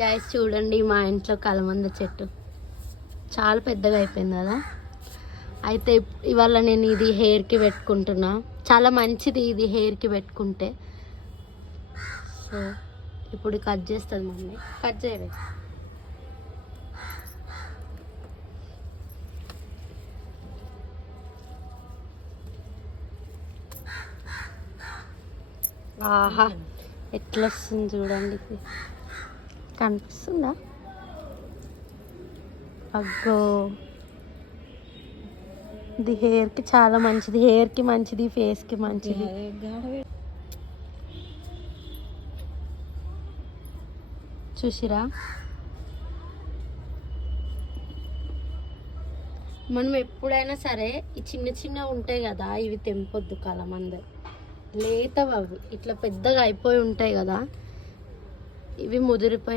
Guys చూడండి, మా ఇంట్లో కలమంద చెట్టు చాలా పెద్దగా అయిపోయింది కదా. అయితే ఇవాళ నేను ఇది హెయిర్కి పెట్టుకుంటున్నా. చాలా మంచిది ఇది హెయిర్కి పెట్టుకుంటే. సో ఇప్పుడు కట్ చేస్తుంది మమ్మీ. కట్ చేయవే. ఆహా ఎట్లా వస్తుంది చూడండి. ఇది కనిపిస్తుందా? అగ్గో, ఇది హెయిర్కి చాలా మంచిది. హెయిర్కి మంచిది, ఫేస్కి మంచిది. చూసిరా, మనం ఎప్పుడైనా సరే ఈ చిన్న చిన్న ఉంటాయి కదా, ఇవి తెంపొద్దు. కలమంద లేతవి అవి ఇట్లా పెద్దగా అయిపోయి ఉంటాయి కదా, ఇవి ముదిరిపోయిన